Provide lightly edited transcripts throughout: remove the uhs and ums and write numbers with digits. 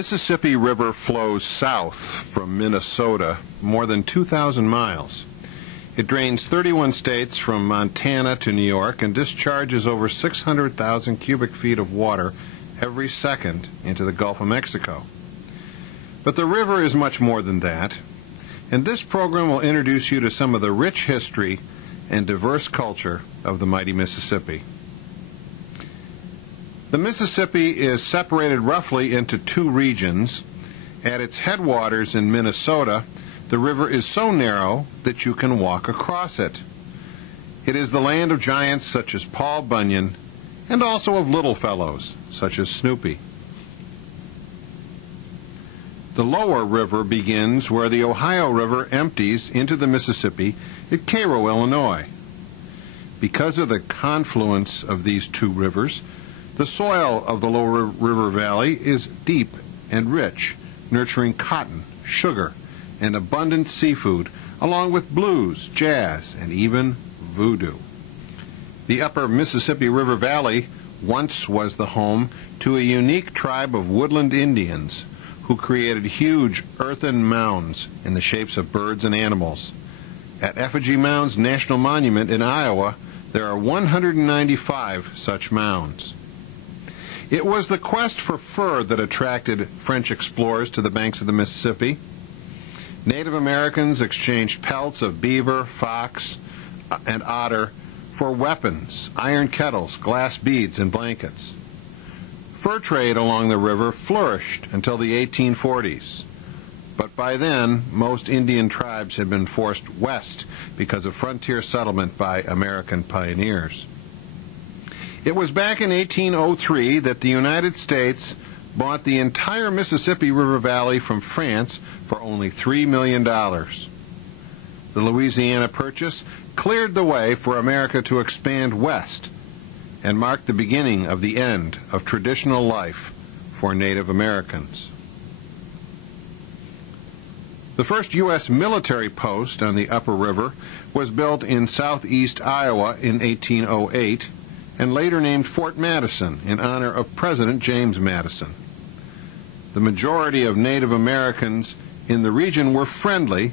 The Mississippi River flows south from Minnesota more than 2,000 miles. It drains 31 states from Montana to New York and discharges over 600,000 cubic feet of water every second into the Gulf of Mexico. But the river is much more than that, and this program will introduce you to some of the rich history and diverse culture of the mighty Mississippi. The Mississippi is separated roughly into two regions. At its headwaters in Minnesota, the river is so narrow that you can walk across it. It is the land of giants such as Paul Bunyan, and also of little fellows such as Snoopy. The lower river begins where the Ohio River empties into the Mississippi at Cairo, Illinois. Because of the confluence of these two rivers, the soil of the lower river valley is deep and rich, nurturing cotton, sugar, and abundant seafood, along with blues, jazz, and even voodoo. The upper Mississippi River Valley once was the home to a unique tribe of woodland Indians who created huge earthen mounds in the shapes of birds and animals. At Effigy Mounds National Monument in Iowa, there are 195 such mounds. It was the quest for fur that attracted French explorers to the banks of the Mississippi. Native Americans exchanged pelts of beaver, fox, and otter for weapons, iron kettles, glass beads, and blankets. Fur trade along the river flourished until the 1840s, but by then most Indian tribes had been forced west because of frontier settlement by American pioneers. It was back in 1803 that the United States bought the entire Mississippi River Valley from France for only $3 million. The Louisiana Purchase cleared the way for America to expand west and marked the beginning of the end of traditional life for Native Americans. The first U.S. military post on the upper river was built in southeast Iowa in 1808 and later named Fort Madison in honor of President James Madison. The majority of Native Americans in the region were friendly,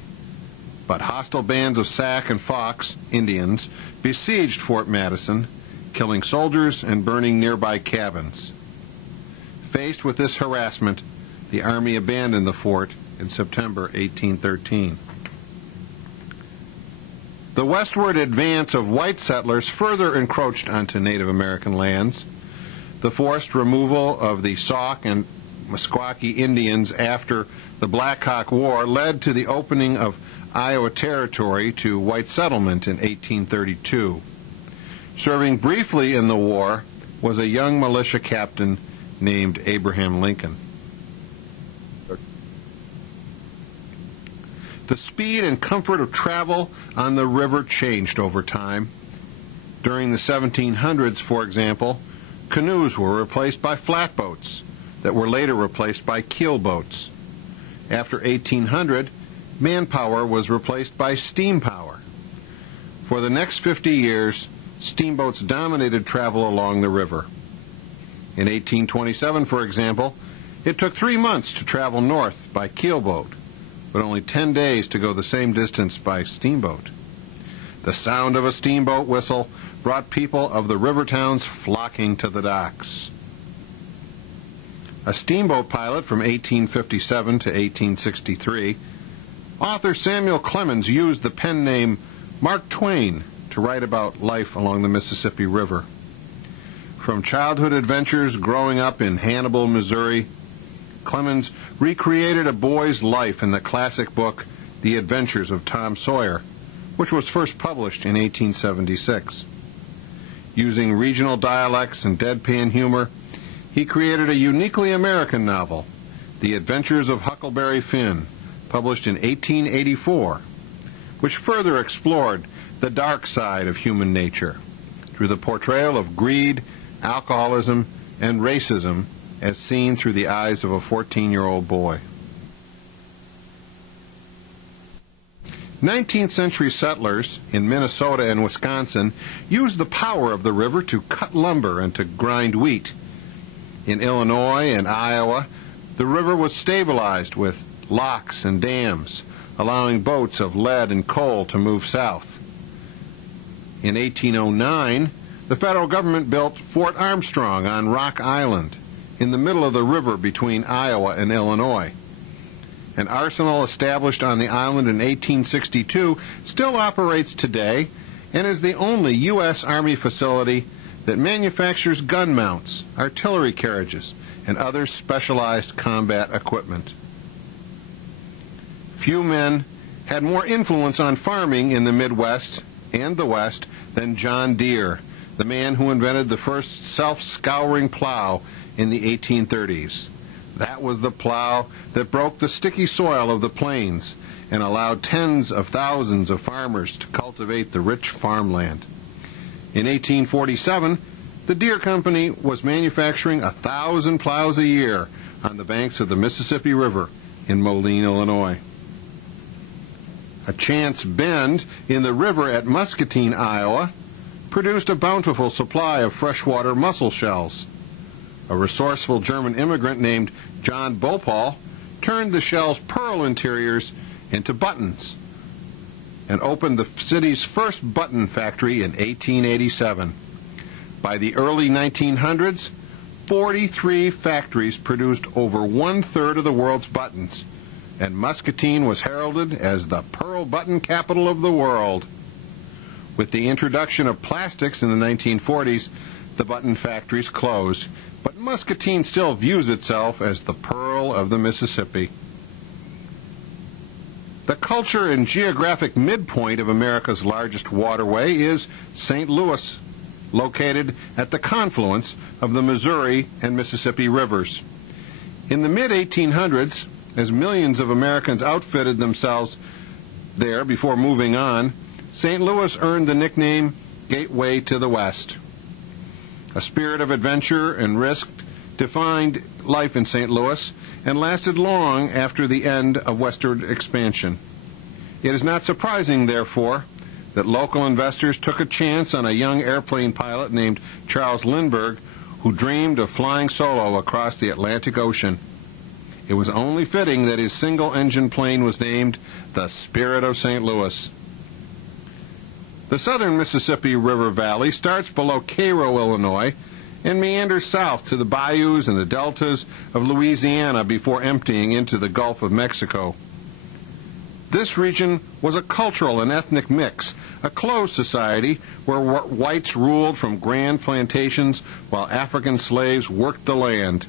but hostile bands of Sac and Fox Indians besieged Fort Madison, killing soldiers and burning nearby cabins. Faced with this harassment, the Army abandoned the fort in September 1813. The westward advance of white settlers further encroached onto Native American lands. The forced removal of the Sauk and Meskwaki Indians after the Black Hawk War led to the opening of Iowa Territory to white settlement in 1832. Serving briefly in the war was a young militia captain named Abraham Lincoln. The speed and comfort of travel on the river changed over time. During the 1700s, for example, canoes were replaced by flatboats that were later replaced by keelboats. After 1800, manpower was replaced by steam power. For the next 50 years, steamboats dominated travel along the river. In 1827, for example, it took 3 months to travel north by keelboat, but only 10 days to go the same distance by steamboat. The sound of a steamboat whistle brought people of the river towns flocking to the docks. A steamboat pilot from 1857 to 1863, author Samuel Clemens used the pen name Mark Twain to write about life along the Mississippi River. From childhood adventures growing up in Hannibal, Missouri, Clemens recreated a boy's life in the classic book The Adventures of Tom Sawyer, which was first published in 1876. Using regional dialects and deadpan humor, he created a uniquely American novel, The Adventures of Huckleberry Finn, published in 1884, which further explored the dark side of human nature through the portrayal of greed, alcoholism, and racism as seen through the eyes of a 14-year-old boy. 19th century settlers in Minnesota and Wisconsin used the power of the river to cut lumber and to grind wheat. In Illinois and Iowa, the river was stabilized with locks and dams, allowing boats of lead and coal to move south. In 1809, the federal government built Fort Armstrong on Rock Island, in the middle of the river between Iowa and Illinois. An arsenal established on the island in 1862 still operates today and is the only U.S. Army facility that manufactures gun mounts, artillery carriages, and other specialized combat equipment. Few men had more influence on farming in the Midwest and the West than John Deere, the man who invented the first self-scouring plow in the 1830s. That was the plow that broke the sticky soil of the plains and allowed tens of thousands of farmers to cultivate the rich farmland. In 1847, the Deere Company was manufacturing 1,000 plows a year on the banks of the Mississippi River in Moline, Illinois. A chance bend in the river at Muscatine, Iowa, produced a bountiful supply of freshwater mussel shells. A resourceful German immigrant named John Bhopal turned the shell's pearl interiors into buttons and opened the city's first button factory in 1887. By the early 1900s, 43 factories produced over one-third of the world's buttons, and Muscatine was heralded as the pearl button capital of the world. With the introduction of plastics in the 1940s, the button factories closed, but Muscatine still views itself as the pearl of the Mississippi. The culture and geographic midpoint of America's largest waterway is St. Louis, located at the confluence of the Missouri and Mississippi rivers. In the mid-1800s, as millions of Americans outfitted themselves there before moving on, St. Louis earned the nickname Gateway to the West. A spirit of adventure and risk defined life in St. Louis and lasted long after the end of westward expansion. It is not surprising, therefore, that local investors took a chance on a young airplane pilot named Charles Lindbergh, who dreamed of flying solo across the Atlantic Ocean. It was only fitting that his single-engine plane was named the Spirit of St. Louis. The southern Mississippi River Valley starts below Cairo, Illinois, and meanders south to the bayous and the deltas of Louisiana before emptying into the Gulf of Mexico. This region was a cultural and ethnic mix, a closed society where whites ruled from grand plantations while African slaves worked the land.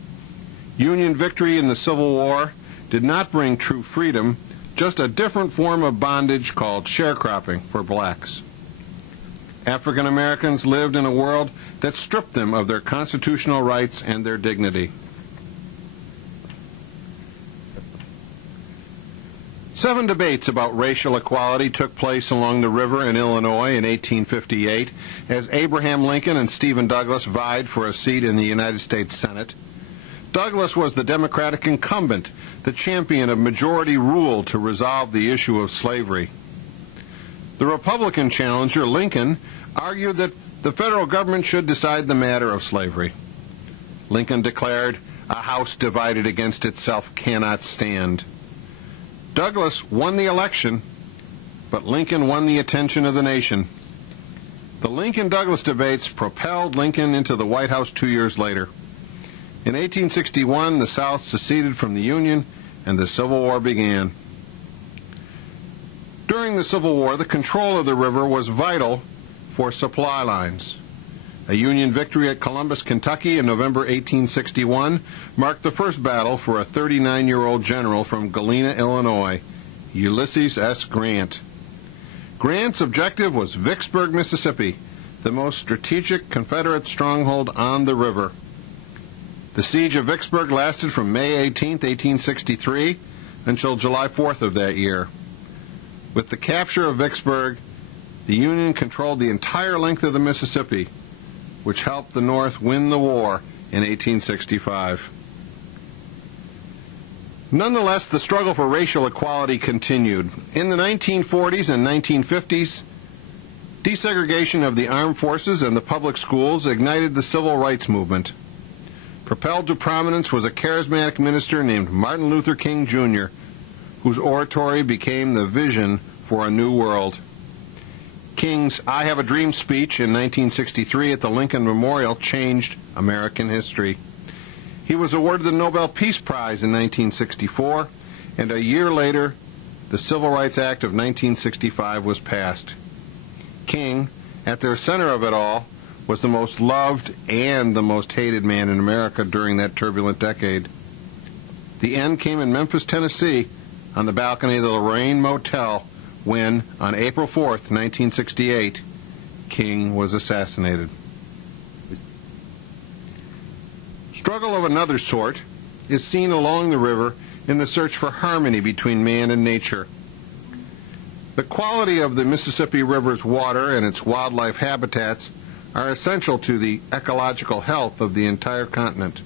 Union victory in the Civil War did not bring true freedom, just a different form of bondage called sharecropping for blacks. African Americans lived in a world that stripped them of their constitutional rights and their dignity. 7 debates about racial equality took place along the river in Illinois in 1858 as Abraham Lincoln and Stephen Douglas vied for a seat in the United States Senate. Douglas was the Democratic incumbent, the champion of majority rule to resolve the issue of slavery. The Republican challenger, Lincoln, argued that the federal government should decide the matter of slavery. Lincoln declared, "A house divided against itself cannot stand." Douglas won the election, but Lincoln won the attention of the nation. The Lincoln-Douglas debates propelled Lincoln into the White House 2 years later. In 1861, the South seceded from the Union, and the Civil War began. During the Civil War, the control of the river was vital for supply lines. A Union victory at Columbus, Kentucky in November 1861 marked the first battle for a 39-year-old general from Galena, Illinois, Ulysses S. Grant. Grant's objective was Vicksburg, Mississippi, the most strategic Confederate stronghold on the river. The siege of Vicksburg lasted from May 18, 1863, until July 4th of that year. With the capture of Vicksburg, the Union controlled the entire length of the Mississippi, which helped the North win the war in 1865. Nonetheless, the struggle for racial equality continued. In the 1940s and 1950s, desegregation of the armed forces and the public schools ignited the civil rights movement. Propelled to prominence was a charismatic minister named Martin Luther King Jr., whose oratory became the vision for a new world. King's I Have a Dream speech in 1963 at the Lincoln Memorial changed American history. He was awarded the Nobel Peace Prize in 1964, and a year later, the Civil Rights Act of 1965 was passed. King, at the center of it all, was the most loved and the most hated man in America during that turbulent decade. The end came in Memphis, Tennessee, on the balcony of the Lorraine Motel when, on April 4th, 1968, King was assassinated. Struggle of another sort is seen along the river in the search for harmony between man and nature. The quality of the Mississippi River's water and its wildlife habitats are essential to the ecological health of the entire continent.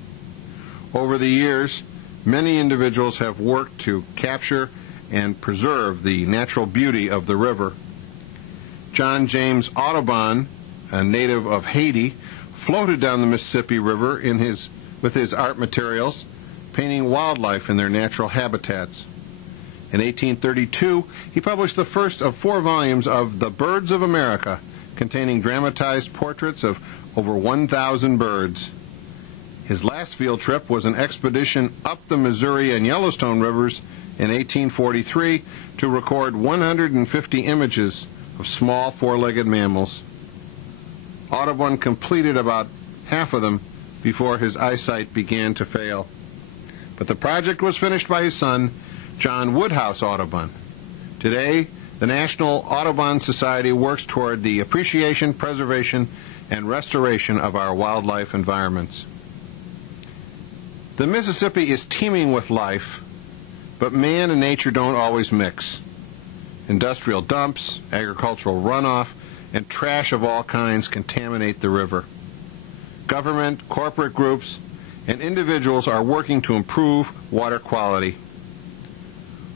Over the years, many individuals have worked to capture and preserve the natural beauty of the river. John James Audubon, a native of Haiti, floated down the Mississippi River with his art materials, painting wildlife in their natural habitats. In 1832, he published the first of 4 volumes of The Birds of America, containing dramatized portraits of over 1,000 birds. His last field trip was an expedition up the Missouri and Yellowstone rivers in 1843 to record 150 images of small 4-legged mammals. Audubon completed about half of them before his eyesight began to fail. But the project was finished by his son, John Woodhouse Audubon. Today, the National Audubon Society works toward the appreciation, preservation, and restoration of our wildlife environments. The Mississippi is teeming with life, but man and nature don't always mix. Industrial dumps, agricultural runoff, and trash of all kinds contaminate the river. Government, corporate groups, and individuals are working to improve water quality.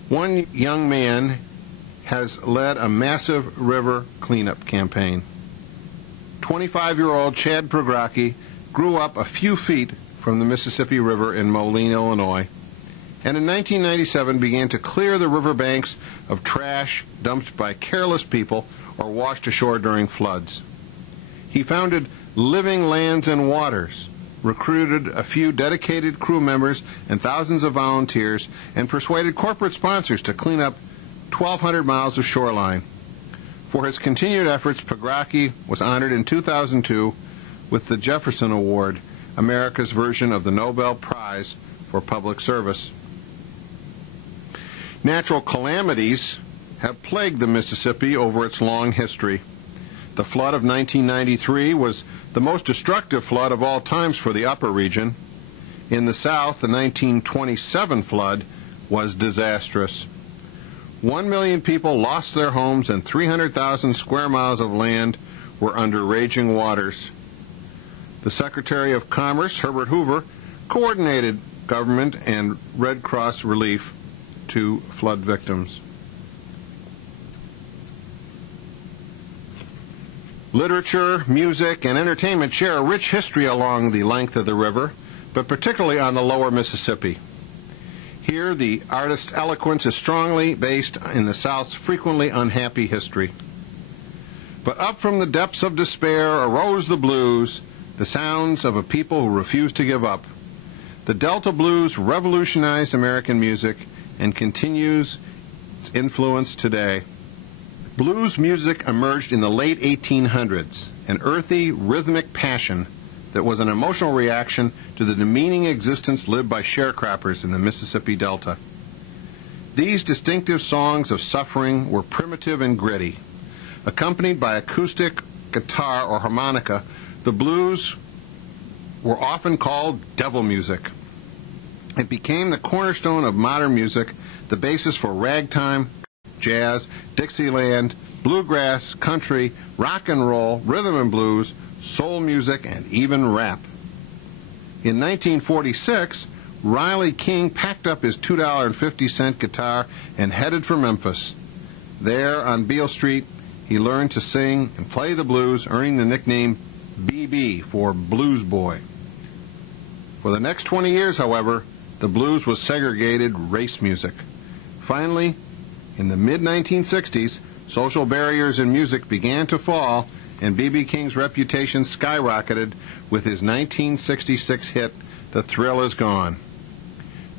One young man has led a massive river cleanup campaign. 25-year-old Chad Prograki grew up a few feet from the Mississippi River in Moline, Illinois, and in 1997 began to clear the river banks of trash dumped by careless people or washed ashore during floods. He founded Living Lands and Waters, recruited a few dedicated crew members and thousands of volunteers, and persuaded corporate sponsors to clean up 1,200 miles of shoreline. For his continued efforts, Prograki was honored in 2002 with the Jefferson Award, America's version of the Nobel Prize for Public Service. Natural calamities have plagued the Mississippi over its long history. The flood of 1993 was the most destructive flood of all times for the upper region. In the south, the 1927 flood was disastrous. 1 million people lost their homes and 300,000 square miles of land were under raging waters. The Secretary of Commerce, Herbert Hoover, coordinated government and Red Cross relief to flood victims. Literature, music, and entertainment share a rich history along the length of the river, but particularly on the lower Mississippi. Here, the artist's eloquence is strongly based in the South's frequently unhappy history. But up from the depths of despair arose the blues, the sounds of a people who refused to give up. The Delta Blues revolutionized American music and continues its influence today. Blues music emerged in the late 1800s, an earthy, rhythmic passion that was an emotional reaction to the demeaning existence lived by sharecroppers in the Mississippi Delta. These distinctive songs of suffering were primitive and gritty. Accompanied by acoustic guitar or harmonica, the blues were often called devil music. It became the cornerstone of modern music, the basis for ragtime, jazz, Dixieland, bluegrass, country, rock and roll, rhythm and blues, soul music, and even rap. In 1946, Riley King packed up his $2.50 guitar and headed for Memphis. There, on Beale Street, he learned to sing and play the blues, earning the nickname BB for Blues Boy. For the next 20 years, however, the blues was segregated race music. Finally, in the mid-1960s, social barriers in music began to fall, and B.B. King's reputation skyrocketed with his 1966 hit, The Thrill Is Gone.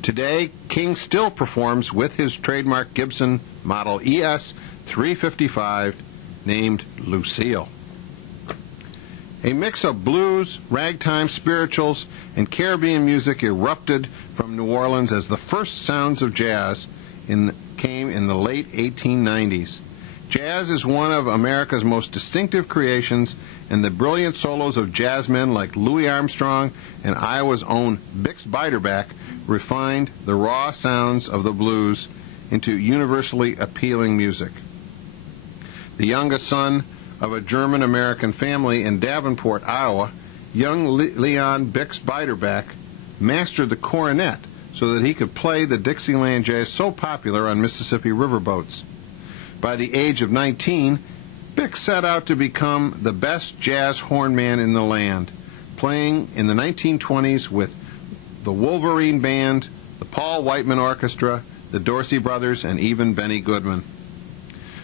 Today, King still performs with his trademark Gibson Model ES 355 named Lucille. A mix of blues, ragtime, spirituals, and Caribbean music erupted from New Orleans as the first sounds of jazz came in the late 1890s. Jazz is one of America's most distinctive creations, and the brilliant solos of jazzmen like Louis Armstrong and Iowa's own Bix Beiderbecke refined the raw sounds of the blues into universally appealing music. The youngest son of a German-American family in Davenport, Iowa, young Leon Bix Beiderbecke mastered the cornet so that he could play the Dixieland jazz so popular on Mississippi riverboats. By the age of 19, Bix set out to become the best jazz hornman in the land, playing in the 1920s with the Wolverine Band, the Paul Whiteman Orchestra, the Dorsey Brothers, and even Benny Goodman.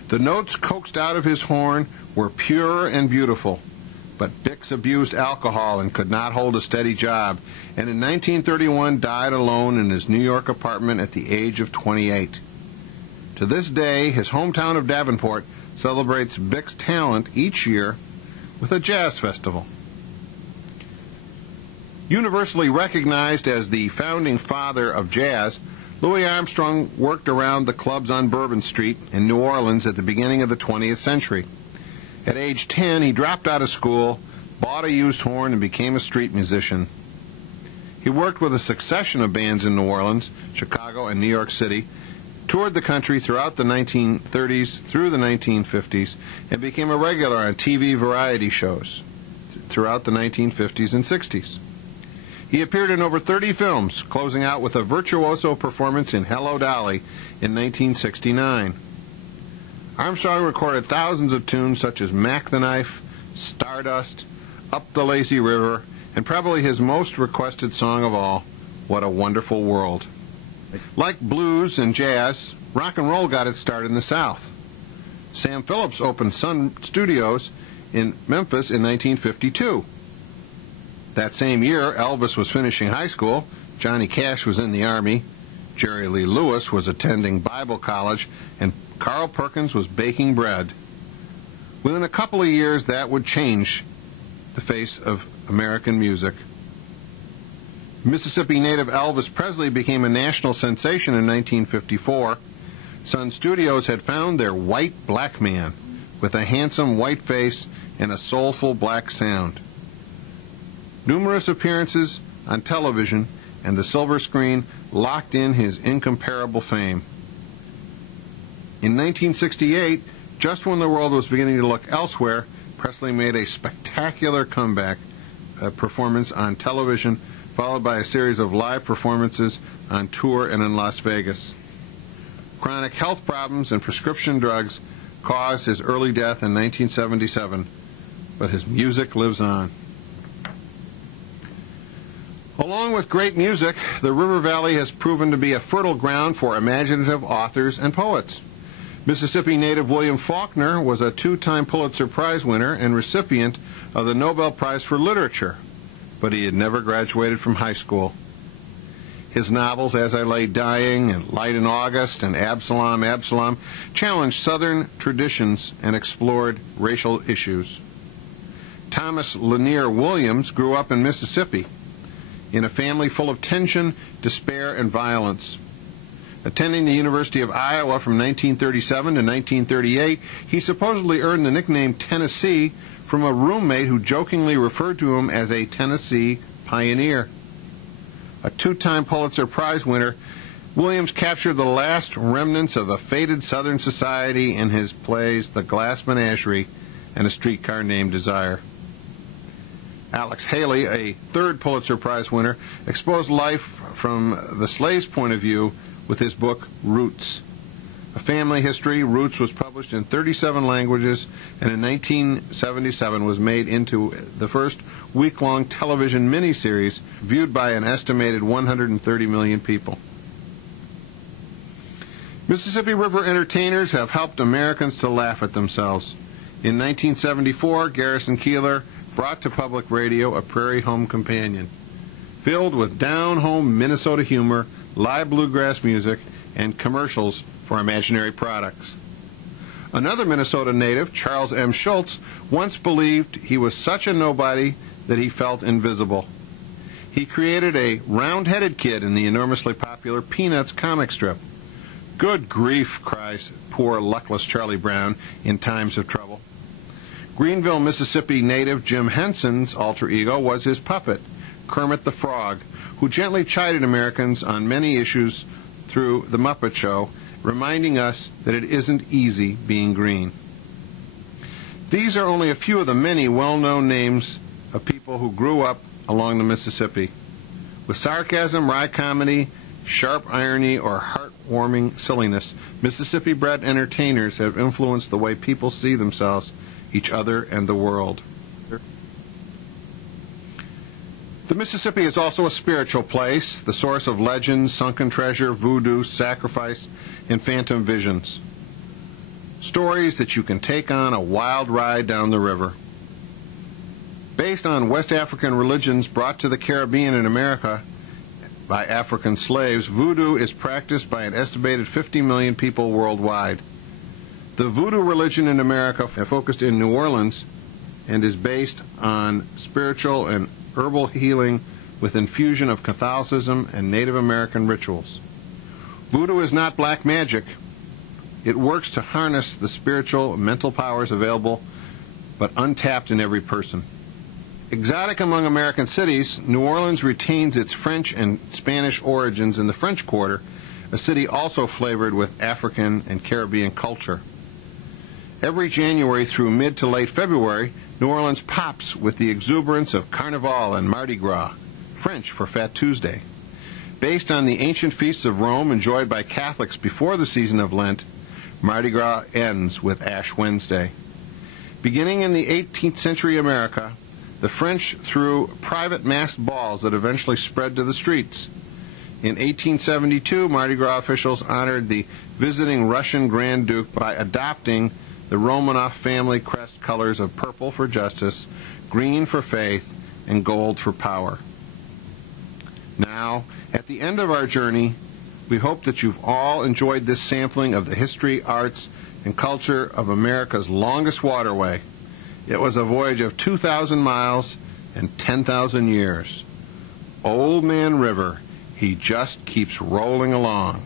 The notes coaxed out of his horn were pure and beautiful, but Bix abused alcohol and could not hold a steady job, and in 1931 died alone in his New York apartment at the age of 28. To this day, his hometown of Davenport celebrates Bix's talent each year with a jazz festival. Universally recognized as the founding father of jazz, Louis Armstrong worked around the clubs on Bourbon Street in New Orleans at the beginning of the 20th century. At age 10, he dropped out of school, bought a used horn, and became a street musician. He worked with a succession of bands in New Orleans, Chicago, and New York City, toured the country throughout the 1930s through the 1950s, and became a regular on TV variety shows throughout the 1950s and 60s. He appeared in over 30 films, closing out with a virtuoso performance in Hello, Dolly in 1969. Armstrong recorded thousands of tunes such as Mac the Knife, Stardust, Up the Lazy River, and probably his most requested song of all, What a Wonderful World. Like blues and jazz, rock and roll got its start in the South. Sam Phillips opened Sun Studios in Memphis in 1952. That same year, Elvis was finishing high school, Johnny Cash was in the Army, Jerry Lee Lewis was attending Bible college, and Carl Perkins was baking bread. Within a couple of years, that would change the face of American music. Mississippi native Elvis Presley became a national sensation in 1954. Sun Studios had found their white black man with a handsome white face and a soulful black sound. Numerous appearances on television and the silver screen locked in his incomparable fame. In 1968, just when the world was beginning to look elsewhere, Presley made a spectacular comeback performance on television, followed by a series of live performances on tour and in Las Vegas. Chronic health problems and prescription drugs caused his early death in 1977, but his music lives on. Along with great music, the River Valley has proven to be a fertile ground for imaginative authors and poets. Mississippi native William Faulkner was a two-time Pulitzer Prize winner and recipient of the Nobel Prize for Literature, but he had never graduated from high school. His novels, As I Lay Dying, and Light in August, and Absalom, Absalom, challenged Southern traditions and explored racial issues. Thomas Lanier Williams grew up in Mississippi, in a family full of tension, despair, and violence. Attending the University of Iowa from 1937 to 1938, he supposedly earned the nickname Tennessee from a roommate who jokingly referred to him as a Tennessee pioneer. A two-time Pulitzer Prize winner, Williams captured the last remnants of a faded Southern society in his plays The Glass Menagerie and A Streetcar Named Desire. Alex Haley, a third Pulitzer Prize winner, exposed life from the slave's point of view with his book Roots. A Family History, Roots was published in 37 languages, and in 1977 was made into the first week-long television miniseries viewed by an estimated 130 million people. Mississippi River entertainers have helped Americans to laugh at themselves. In 1974, Garrison Keillor brought to public radio a Prairie Home Companion, filled with down-home Minnesota humor, live bluegrass music, and commercials for imaginary products. Another Minnesota native, Charles M. Schultz, once believed he was such a nobody that he felt invisible. He created a round-headed kid in the enormously popular Peanuts comic strip. "Good grief," cries poor luckless Charlie Brown in times of trouble. Greenville, Mississippi native Jim Henson's alter ego was his puppet, Kermit the Frog, who gently chided Americans on many issues through The Muppet Show, reminding us that it isn't easy being green. These are only a few of the many well-known names of people who grew up along the Mississippi. With sarcasm, wry comedy, sharp irony, or heartwarming silliness, Mississippi-bred entertainers have influenced the way people see themselves, each other, and the world. The Mississippi is also a spiritual place, the source of legends, sunken treasure, voodoo, sacrifice, and phantom visions. Stories that you can take on a wild ride down the river. Based on West African religions brought to the Caribbean and America by African slaves, voodoo is practiced by an estimated 50 million people worldwide. The voodoo religion in America focused in New Orleans and is based on spiritual and herbal healing with infusion of Catholicism and Native American rituals. Voodoo is not black magic. It works to harness the spiritual and mental powers available but untapped in every person. Exotic among American cities, New Orleans retains its French and Spanish origins in the French Quarter, a city also flavored with African and Caribbean culture. Every January through mid to late February, New Orleans pops with the exuberance of Carnival and Mardi Gras, French for Fat Tuesday. Based on the ancient feasts of Rome enjoyed by Catholics before the season of Lent, Mardi Gras ends with Ash Wednesday. Beginning in the 18th century America, the French threw private masked balls that eventually spread to the streets. In 1872, Mardi Gras officials honored the visiting Russian Grand Duke by adopting the Romanov family crest colors of purple for justice, green for faith, and gold for power. Now, at the end of our journey, we hope that you've all enjoyed this sampling of the history, arts, and culture of America's longest waterway. It was a voyage of 2,000 miles and 10,000 years. Old Man River, he just keeps rolling along.